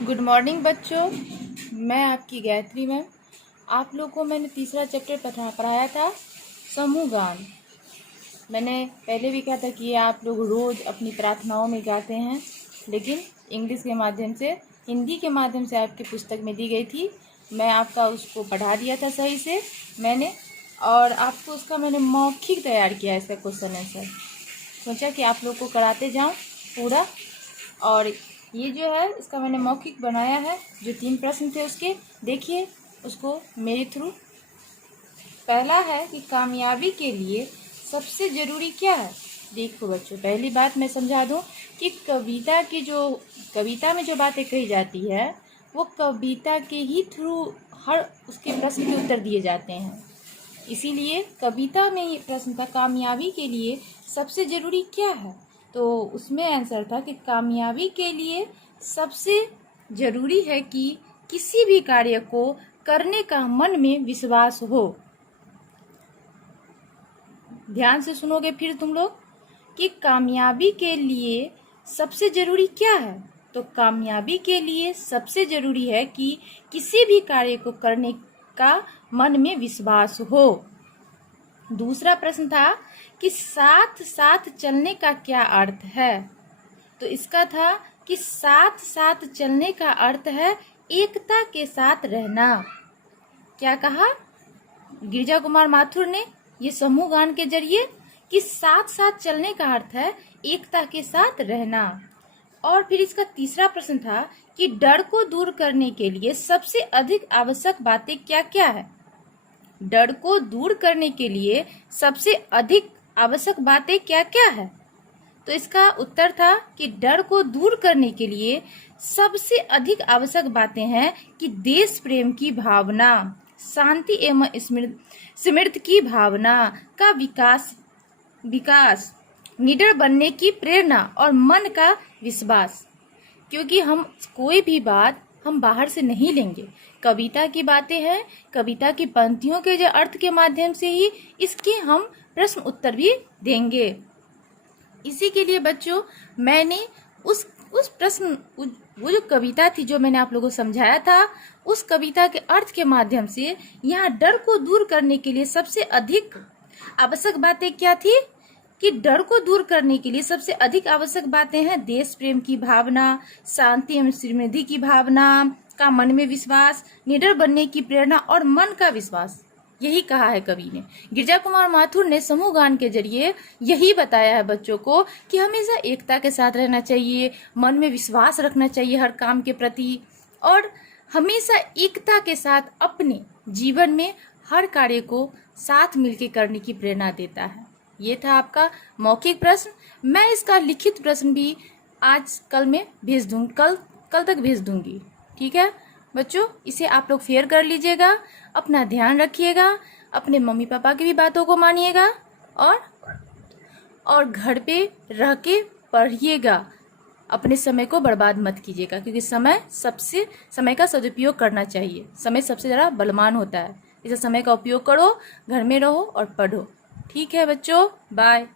Good morning बच्चों, मैं आपकी गायत्री मैम। आप लोग को मैंने तीसरा चैप्टर पढ़ाया था समूह गान। मैंने पहले भी कहा था कि आप लोग रोज़ अपनी प्रार्थनाओं में गाते हैं, लेकिन इंग्लिश के माध्यम से, हिंदी के माध्यम से आपकी पुस्तक में दी गई थी। मैं आपका उसको पढ़ा दिया था सही से मैंने, और आपको उसका मैंने मौखिक तैयार किया, इसका क्वेश्चन आंसर सोचा कि आप लोग को कराते जाऊं पूरा। और ये जो है इसका मैंने मौखिक बनाया है, जो 3 प्रश्न थे उसके, देखिए उसको मेरे थ्रू। पहला है कि कामयाबी के लिए सबसे ज़रूरी क्या है। देखो बच्चों, पहली बात मैं समझा दूं कि कविता में जो बातें कही जाती है वो कविता के ही थ्रू हर उसके प्रश्न के उत्तर दिए जाते हैं। इसीलिए कविता में ये प्रश्न था, कामयाबी के लिए सबसे ज़रूरी क्या है। तो उसमें आंसर था कि कामयाबी के लिए सबसे ज़रूरी है कि किसी भी कार्य को करने का मन में विश्वास हो। ध्यान से सुनोगे फिर तुम लोग कि कामयाबी के लिए सबसे ज़रूरी क्या है। तो कामयाबी के लिए सबसे ज़रूरी है कि किसी भी कार्य को करने का मन में विश्वास हो। दूसरा प्रश्न था कि साथ साथ चलने का क्या अर्थ है। तो इसका था कि साथ साथ चलने का अर्थ है एकता के साथ रहना। क्या कहा गिरिजा कुमार माथुर ने ये समूह गान के जरिए, कि साथ साथ चलने का अर्थ है एकता के साथ रहना। और फिर इसका तीसरा प्रश्न था कि डर को दूर करने के लिए सबसे अधिक आवश्यक बातें क्या क्या है। डर को दूर करने के लिए सबसे अधिक आवश्यक बातें क्या क्या है। तो इसका उत्तर था कि डर को दूर करने के लिए सबसे अधिक आवश्यक बातें हैं कि देश प्रेम की भावना, शांति एवं समृद्धि की भावना का विकास, निडर बनने की प्रेरणा और मन का विश्वास। क्योंकि हम कोई भी बात हम बाहर से नहीं लेंगे, कविता की बातें हैं, कविता की पंक्तियों के जो अर्थ के माध्यम से ही इसके हम प्रश्न उत्तर भी देंगे। इसी के लिए बच्चों मैंने उस प्रश्न, वो जो कविता थी जो मैंने आप लोगों को समझाया था, उस कविता के अर्थ के माध्यम से यहाँ डर को दूर करने के लिए सबसे अधिक आवश्यक बातें क्या थी, कि डर को दूर करने के लिए सबसे अधिक आवश्यक बातें हैं देश प्रेम की भावना, शांति एवं समृद्धि की भावना का मन में विश्वास, निडर बनने की प्रेरणा और मन का विश्वास। यही कहा है कवि ने। गिरिजा कुमार माथुर ने समूह गान के जरिए यही बताया है बच्चों को कि हमेशा एकता के साथ रहना चाहिए, मन में विश्वास रखना चाहिए हर काम के प्रति, और हमेशा एकता के साथ अपने जीवन में हर कार्य को साथ मिलकर करने की प्रेरणा देता है। ये था आपका मौखिक प्रश्न। मैं इसका लिखित प्रश्न भी आज कल में भेज दूंगी, कल तक भेज दूंगी। ठीक है बच्चों, इसे आप लोग शेयर कर लीजिएगा। अपना ध्यान रखिएगा, अपने मम्मी पापा की भी बातों को मानिएगा, और घर पे रह के पढ़िएगा। अपने समय को बर्बाद मत कीजिएगा, क्योंकि समय का सदुपयोग करना चाहिए। समय सबसे ज़्यादा बलवान होता है। इसे समय का उपयोग करो, घर में रहो और पढ़ो। ठीक है बच्चों, बाय।